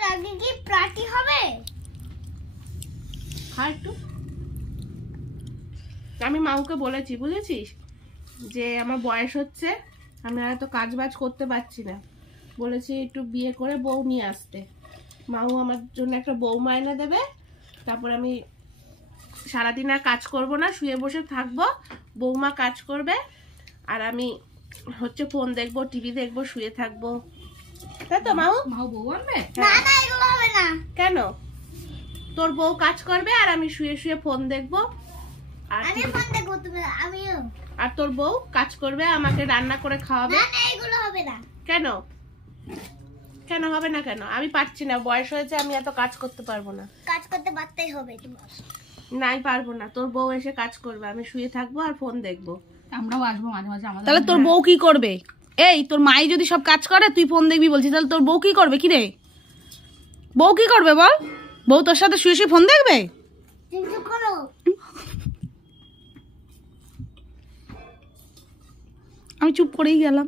ঘুমানোর আগে কি পার্টি হবে? খা একটু। আমি মাউকে বলেছি, বুঝেছিস, যে আমার বয়স হচ্ছে, আমি আর তো কাজ বাজ করতে পারছি না, বলেছি একটু বিয়ে করে বউ নিয়ে আসতে। মাউ আমার জন্য একটা বৌমা এনে দেবে, তারপর আমি সারাদিন আর কাজ করব না, শুয়ে বসে থাকবো, বৌমা কাজ করবে, আর আমি হচ্ছে ফোন দেখবো, টিভি দেখবো, শুয়ে থাকবো। তাই তো মাউ? মাও বউ আনবে? না না, এগুলো হবে না। কেন? তোর বউ কাজ করবে আর আমি শুয়ে শুয়ে ফোন দেখবো, আর আমি ফোন দেখবো, তুমি আমিও। আর তোর বউ কাজ করবে, আমাকে রান্না করে খাওয়াবে। না না, এগুলো হবে না। কেন? কেন হবে না? কেন? আমি পারছি না, বয়স হয়েছে, আমি এত কাজ করতে পারবো না। কাজ করতে পারতেই হবে তোমার। নাই, পারবো না। তোর বউ এসে কাজ করবে, আমি শুয়ে থাকবো আর ফোন দেখবো। আমরাও আসবো মাঝে মাঝে আমাদের। তাহলে তোর বউ কি করবে? এই তোর মাই যদি সব কাজ করে, তুই ফোন দেখবি বলছিস, তাহলে তোর বউ কি করবে? কি রে, বউ কি করবে বল? বউ তোর সাথে শুয়ে শুয়ে ফোন দেখবে? কিন্তু করো। আমি চুপ করেই গেলাম।